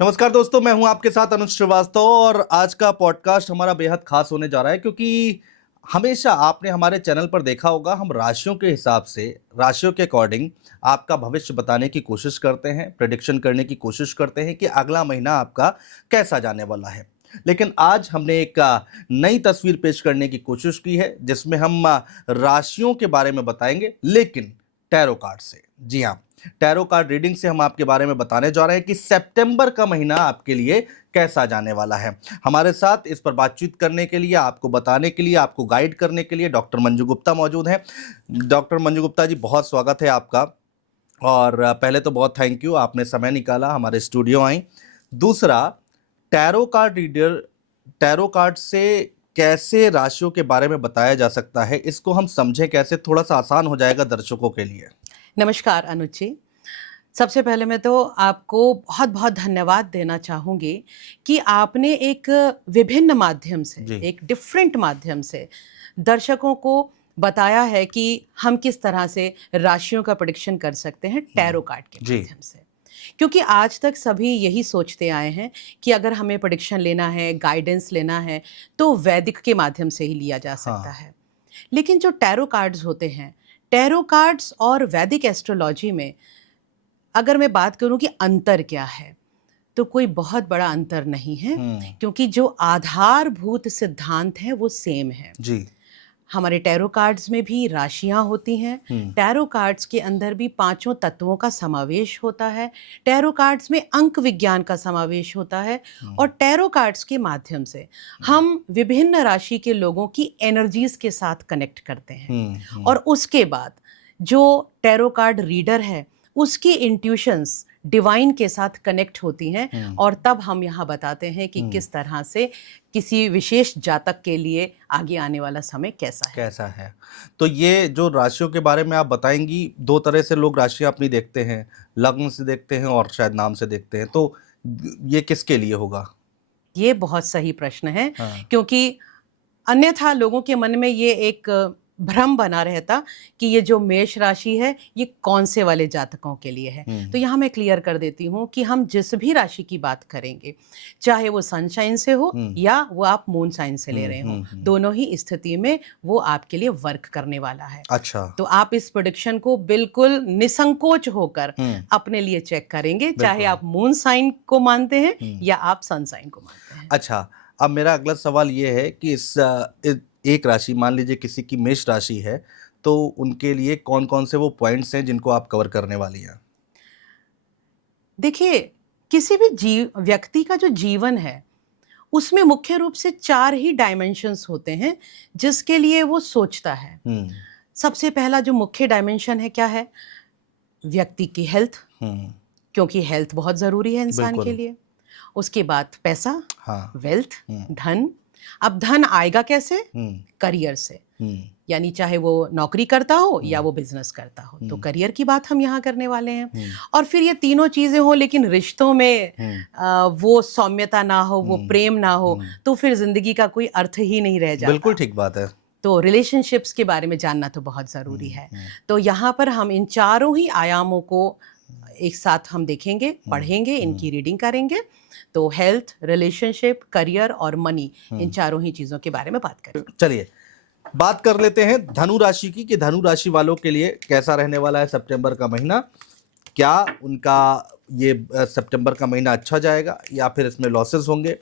नमस्कार दोस्तों, मैं हूं आपके साथ अनुज श्रीवास्तव और आज का पॉडकास्ट हमारा बेहद खास होने जा रहा है क्योंकि हमेशा आपने हमारे चैनल पर देखा होगा हम राशियों के हिसाब से, राशियों के अकॉर्डिंग आपका भविष्य बताने की कोशिश करते हैं, प्रेडिक्शन करने की कोशिश करते हैं कि अगला महीना आपका कैसा जाने वाला है। लेकिन आज हमने एक नई तस्वीर पेश करने की कोशिश की है जिसमें हम राशियों के बारे में बताएंगे, लेकिन टैरो कार्ड से। जी हाँ, टैरो कार्ड रीडिंग से हम आपके बारे में बताने जा रहे हैं कि सितंबर का महीना आपके लिए कैसा जाने वाला है। हमारे साथ इस पर बातचीत करने के लिए, आपको बताने के लिए, आपको गाइड करने के लिए डॉक्टर मंजू गुप्ता मौजूद हैं। डॉक्टर मंजू गुप्ता जी, बहुत स्वागत है आपका। और पहले तो बहुत थैंक यू, आपने समय निकाला, हमारे स्टूडियो आई। दूसरा, tarot card reader, tarot card से कैसे राशियों के बारे में बताया जा सकता है, इसको हम समझें कैसे, थोड़ा सा आसान हो जाएगा दर्शकों के लिए। नमस्कार अनुज जी। सबसे पहले मैं तो आपको बहुत बहुत धन्यवाद देना चाहूँगी कि आपने एक विभिन्न माध्यम से, जी। एक डिफरेंट माध्यम से दर्शकों को बताया है कि हम किस तरह से राशियों का प्रेडिक्शन कर सकते हैं टैरो कार्ड के जी। माध्यम से। क्योंकि आज तक सभी यही सोचते आए हैं कि अगर हमें प्रेडिक्शन लेना है, गाइडेंस लेना है, तो वैदिक के माध्यम से ही लिया जा सकता है। लेकिन जो टैरो कार्ड्स होते हैं, टैरो कार्ड्स और वैदिक एस्ट्रोलॉजी में अगर मैं बात करूं कि अंतर क्या है, तो कोई बहुत बड़ा अंतर नहीं है, क्योंकि जो आधारभूत सिद्धांत हैं वो सेम है। जी। हमारे टैरो कार्ड्स में भी राशियां होती हैं। टैरो कार्ड्स के अंदर भी पांचों तत्वों का समावेश होता है। टैरो कार्ड्स में अंक विज्ञान का समावेश होता है। और टैरो कार्ड्स के माध्यम से हम विभिन्न राशि के लोगों की एनर्जीज के साथ कनेक्ट करते हैं। और उसके बाद जो टैरो कार्ड रीडर है उसकी इंट्यूशंस डिवाइन के साथ कनेक्ट होती हैं। और तब हम यहाँ बताते हैं कि किस तरह से किसी विशेष जातक के लिए आगे आने वाला समय कैसा है। तो ये जो राशियों के बारे में आप बताएंगी, दो तरह से लोग राशियां अपनी देखते हैं, लग्न से देखते हैं और शायद नाम से देखते हैं, तो ये किसके लिए होगा? ये बहुत सही प्रश्न है। क्योंकि अन्यथा लोगों के मन में ये एक भ्रम बना रहता कि ये जो मेष राशि है ये कौन से वाले जातकों के लिए है। तो यहाँ मैं क्लियर कर देती हूँ कि हम जिस भी राशि की बात करेंगे, चाहे वो सनशाइन से हो या वो आप मून साइन से ले रहे हो, दोनों ही स्थिति में वो आपके लिए वर्क करने वाला है। अच्छा। तो आप इस प्रेडिक्शन को बिल्कुल निसंकोच होकर अपने लिए चेक करेंगे, चाहे आप मून साइन को मानते हैं या आप सन साइन को मानते हैं। अच्छा, अब मेरा अगला सवाल ये है कि इस एक राशि, मान लीजिए किसी की मेष राशि है, तो उनके लिए कौन कौन से वो पॉइंट्स हैं जिनको आप कवर करने वाली हैं? देखिए, किसी भी व्यक्ति का जो जीवन है उसमें मुख्य रूप से 4 ही डायमेंशंस होते हैं जिसके लिए वो सोचता है। सबसे पहला जो मुख्य डायमेंशन है क्या है? व्यक्ति की हेल्थ, क्योंकि हेल्थ बहुत जरूरी है इंसान के लिए। उसके बाद पैसा, वेल्थ, धन। अब धन आएगा कैसे? करियर से, यानी चाहे वो नौकरी करता हो या वो बिजनेस करता हो, तो करियर की बात हम यहाँ करने वाले हैं। और फिर ये तीनों चीजें हो लेकिन रिश्तों में वो सौम्यता ना हो, वो प्रेम ना हो, तो फिर जिंदगी का कोई अर्थ ही नहीं रह जाता। बिल्कुल ठीक बात है। तो रिलेशनशिप्स के बारे में जानना तो बहुत जरूरी है। तो यहाँ पर हम इन चारों ही आयामों को एक साथ हम देखेंगे, पढ़ेंगे, इनकी रीडिंग करेंगे। तो हेल्थ, रिलेशनशिप, करियर और मनी, इन चारों ही चीजों के बारे में बात करेंगे। चलिए बात कर लेते हैं धनु राशि की, कि धनु राशि वालों के लिए कैसा रहने वाला है सितंबर का महीना। क्या उनका ये सितंबर का महीना अच्छा जाएगा या फिर इसमें लॉसेस होंगे?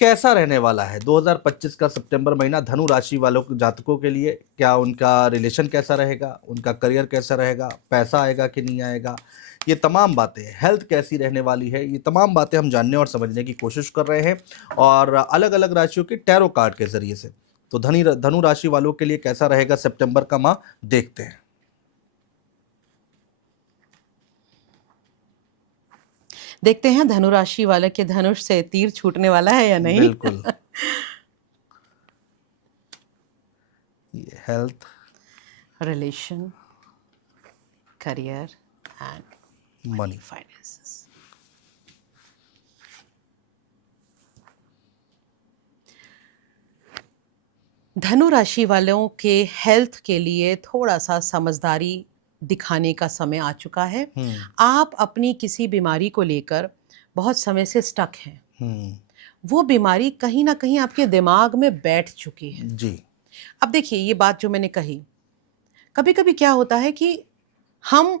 कैसा रहने वाला है 2025 का सितंबर महीना धनु राशि वालों जातकों के लिए? क्या उनका रिलेशन कैसा रहेगा, उनका करियर कैसा रहेगा, पैसा आएगा कि नहीं आएगा, ये तमाम बातें, हेल्थ कैसी रहने वाली है, ये तमाम बातें हम जानने और समझने की कोशिश कर रहे हैं और अलग अलग राशियों के टैरो कार्ड के जरिए से। तो धनु राशि वालों के लिए कैसा रहेगा सितंबर का माह, देखते हैं। देखते हैं धनु राशि वाले के धनुष से तीर छूटने वाला है या नहीं। बिल्कुल। ये health, relation, career and money, finances. धनु राशि वालों के हेल्थ के लिए थोड़ा सा समझदारी दिखाने का समय आ चुका है। आप अपनी किसी बीमारी को लेकर बहुत समय से स्टक हैं, हम्म, वो बीमारी कहीं ना कहीं आपके दिमाग में बैठ चुकी है। जी। अब देखिए, ये बात जो मैंने कही, कभी कभी क्या होता है कि हम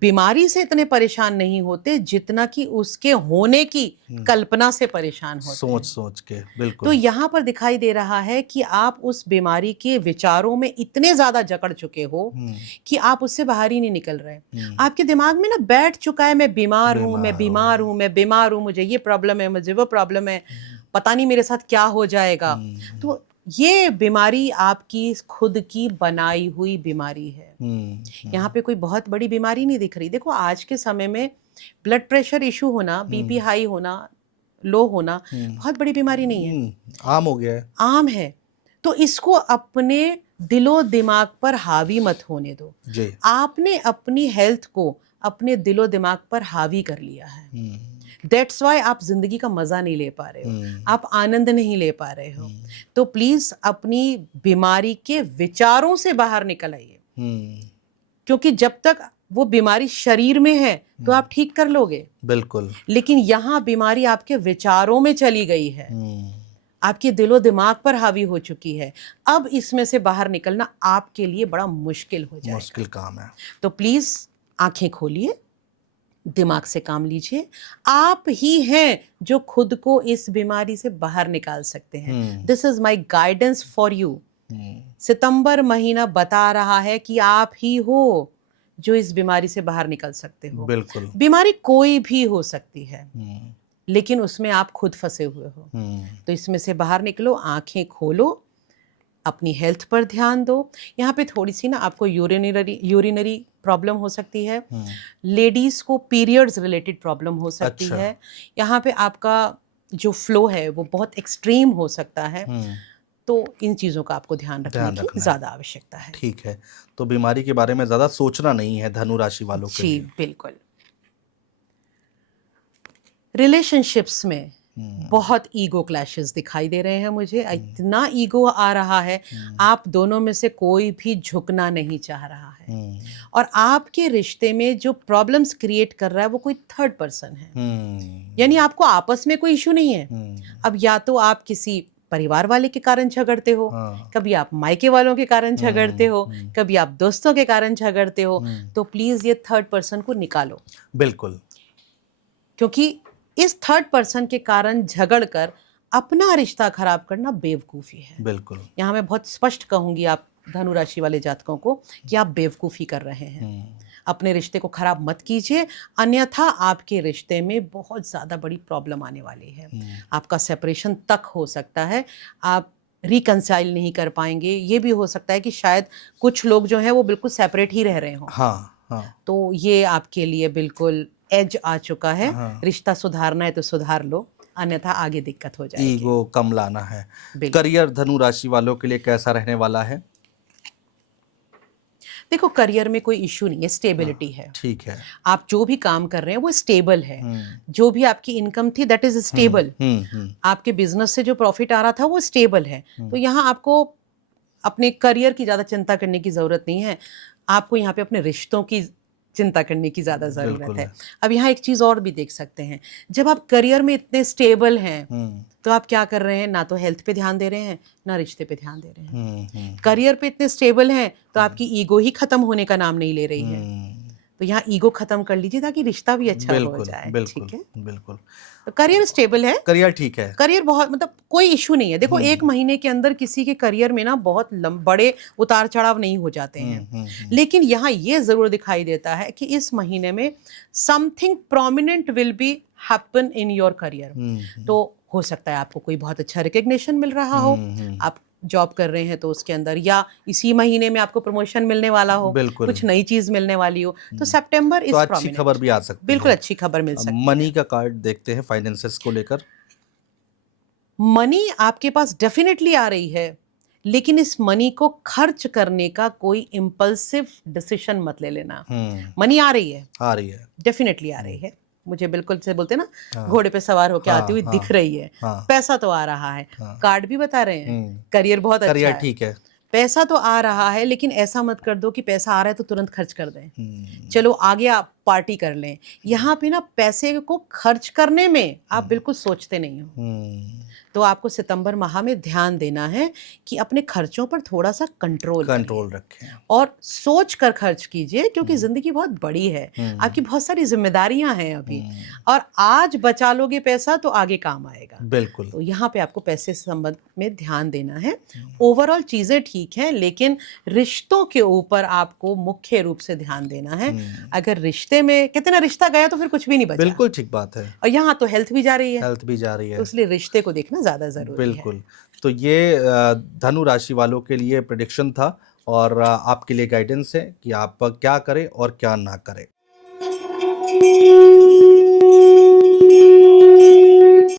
बीमारी से इतने परेशान नहीं होते जितना कि उसके होने की कल्पना से परेशान होते सोच हैं। सोच के, तो बिल्कुल। यहाँ पर दिखाई दे रहा है कि आप उस बीमारी के विचारों में इतने ज्यादा जकड़ चुके हो कि आप उससे बाहर ही नहीं निकल रहे। आपके दिमाग में ना बैठ चुका है, मैं बीमार हूं, मैं बीमार हूं, मैं बीमार हूं, मुझे ये प्रॉब्लम है, मुझे वो प्रॉब्लम है, पता नहीं मेरे साथ क्या हो जाएगा। तो ये बीमारी आपकी खुद की बनाई हुई बीमारी है। यहाँ पे कोई बहुत बड़ी बीमारी नहीं दिख रही। देखो, आज के समय में ब्लड प्रेशर इशू होना, बीपी हाई होना, लो होना बहुत बड़ी बीमारी नहीं है, आम हो गया है। आम है। तो इसको अपने दिलो दिमाग पर हावी मत होने दो। जी। आपने अपनी हेल्थ को अपने दिलो दिमाग पर हावी कर लिया है। दैट्स वाई आप जिंदगी का मजा नहीं ले पा रहे हो, आप आनंद नहीं ले पा रहे हो। तो प्लीज अपनी बीमारी के विचारों से बाहर निकल आइए, क्योंकि जब तक वो बीमारी शरीर में है तो आप ठीक कर लोगे, बिल्कुल। लेकिन यहाँ बीमारी आपके विचारों में चली गई है, आपके दिलो दिमाग पर हावी हो चुकी है। अब इसमें से बाहर निकलना आपके लिए बड़ा मुश्किल हो जाएगा। मुश्किल काम है। तो प्लीज आंखें खोलिए, दिमाग से काम लीजिए। आप ही हैं जो खुद को इस बीमारी से बाहर निकाल सकते हैं। This is my guidance for you. सितंबर महीना बता रहा है कि आप ही हो जो इस बीमारी से बाहर निकल सकते हो। बिल्कुल। बीमारी कोई भी हो सकती है, लेकिन उसमें आप खुद फंसे हुए हो। तो इसमें से बाहर निकलो, आंखें खोलो, अपनी हेल्थ पर ध्यान दो। यहाँ पे थोड़ी सी ना आपको यूरिनरी प्रॉब्लम हो सकती है, लेडीज को पीरियड्स रिलेटेड प्रॉब्लम हो सकती अच्छा। है। यहाँ पे आपका जो फ्लो है वो बहुत एक्सट्रीम हो सकता है। तो इन चीज़ों का आपको ध्यान रखने की ज़्यादा आवश्यकता है। ठीक है, तो बीमारी के बारे में ज़्यादा सोचना नहीं है धनु राशि वालों के लिए। जी बिल्कुल। रिलेशनशिप्स में बहुत ईगो क्लैशेस दिखाई दे रहे हैं मुझे। इतना ईगो आ रहा है, आप दोनों में से कोई भी झुकना नहीं चाह रहा है। और आपके रिश्ते में जो प्रॉब्लम्स क्रिएट कर रहा है वो कोई थर्ड पर्सन है। यानी आपको आपस में कोई इशू नहीं है। अब या तो आप किसी परिवार वाले के कारण झगड़ते हो, कभी आप मायके वालों के कारण झगड़ते हो, कभी आप दोस्तों के कारण झगड़ते हो। तो प्लीज ये थर्ड पर्सन को निकालो। बिल्कुल। क्योंकि इस थर्ड पर्सन के कारण झगड़ कर अपना रिश्ता खराब करना बेवकूफ़ी है। बिल्कुल। यहाँ मैं बहुत स्पष्ट कहूंगी आप धनु राशि वाले जातकों को कि आप बेवकूफ़ी कर रहे हैं। अपने रिश्ते को खराब मत कीजिए, अन्यथा आपके रिश्ते में बहुत ज़्यादा बड़ी प्रॉब्लम आने वाली है। आपका सेपरेशन तक हो सकता है, आप रिकंसाइल नहीं कर पाएंगे। ये भी हो सकता है कि शायद कुछ लोग जो हैं वो बिल्कुल सेपरेट ही रह रहे हों। हाँ। तो ये आपके लिए बिल्कुल एज आ चुका है। रिश्ता सुधारना है तो सुधार लो, अन्यथा आगे दिक्कत हो जाएगी। ईगो कम लाना है। करियर धनु राशि वालों के लिए कैसा रहने वाला है? देखो, करियर में कोई इश्यू नहीं है, स्टेबिलिटी है। ठीक है। आप जो भी काम कर रहे हैं वो स्टेबल है। जो भी आपकी इनकम थी दैट इज स्टेबल। आपके बिजनेस से जो प्रॉफिट आ रहा था वो स्टेबल है। तो यहाँ आपको अपने करियर की ज़्यादा चिंता करने की ज़रूरत नहीं है, आपको यहाँ पे अपने रिश्तों की चिंता करने की ज़्यादा ज़रूरत है। अब यहाँ एक चीज़ और भी देख सकते हैं, जब आप करियर में इतने स्टेबल हैं तो आप क्या कर रहे हैं, ना तो हेल्थ पे ध्यान दे रहे हैं ना रिश्ते पे ध्यान दे रहे हैं। करियर पे इतने स्टेबल हैं तो आपकी ईगो ही खत्म होने का नाम नहीं ले रही है। तो यहाँ ईगो खत्म कर लीजिए ताकि रिश्ता भी अच्छा हो जाए। ठीक है, बिल्कुल। तो करियर स्टेबल है, करियर ठीक है, करियर बहुत मतलब कोई इशू नहीं है। देखो, एक महीने के अंदर किसी के करियर में ना बहुत बड़े उतार चढ़ाव नहीं हो जाते हैं। लेकिन यहाँ ये जरूर दिखाई देता है कि इस महीने में something prominent will be happen in your career. तो हो सकता है आपको कोई बहुत अच्छा रिकग्निशन मिल रहा हो, आप जॉब कर रहे हैं तो उसके अंदर, या इसी महीने में आपको प्रमोशन मिलने वाला हो, कुछ नई चीज मिलने वाली हो। तो सितंबर इस अच्छी खबर भी आ सकती है। बिल्कुल अच्छी खबर मिल सकती है। मनी का कार्ड देखते हैं, फाइनेंसेस को लेकर। मनी आपके पास डेफिनेटली आ रही है, लेकिन इस मनी को खर्च करने का कोई इम्पल्सिव डिसीजन मत ले लेना। मनी आ रही है, डेफिनेटली आ रही है। मुझे बिल्कुल से बोलते ना घोड़े पे सवार होकर आती हुई दिख रही है। पैसा तो आ रहा है, कार्ड भी बता रहे हैं, करियर बहुत अच्छा है, ठीक है। पैसा तो आ रहा है, लेकिन ऐसा मत कर दो कि पैसा आ रहा है तो तुरंत खर्च कर दें। हम्म, चलो आगे आप पार्टी कर लें। यहाँ पे ना पैसे को खर्च करने में आप बिल्कुल सोचते नहीं हो। हम्म, तो आपको सितंबर माह में ध्यान देना है कि अपने खर्चों पर थोड़ा सा कंट्रोल करिए कंट्रोल रखें। और सोच कर खर्च कीजिए, क्योंकि हम्म, ज़िंदगी बहुत बड़ी है। हम्म, आपकी बहुत सारी ज़िम्मेदारियाँ हैं अभी, हम्म, और आज बचा लोगे पैसा तो आगे काम आएगा। बिल्कुल। तो यहाँ पे आपको पैसे से संबंध में ध्यान देना है। हम्म, ओवरऑल चीज़ें ठीक हैं, लेकिन रिश्तों के ऊपर आपको मुख्य रूप से ध्यान देना है। हम्म, अगर रिश्ते में, कहते हैं ना, रिश्ता गया तो फिर कुछ भी नहीं बचा। बिल्कुल ठीक बात है। और यहाँ तो हेल्थ भी जा रही है, हेल्थ भी जा रही तो है। इसलिए रिश्ते को देखना ज़्यादा ज़रूरी है। बिल्कुल। तो ये धनु राशि वालों के लिए प्रेडिक्शन था और आपके लिए गाइडेंस है कि आप क्या करें और क्या ना करें।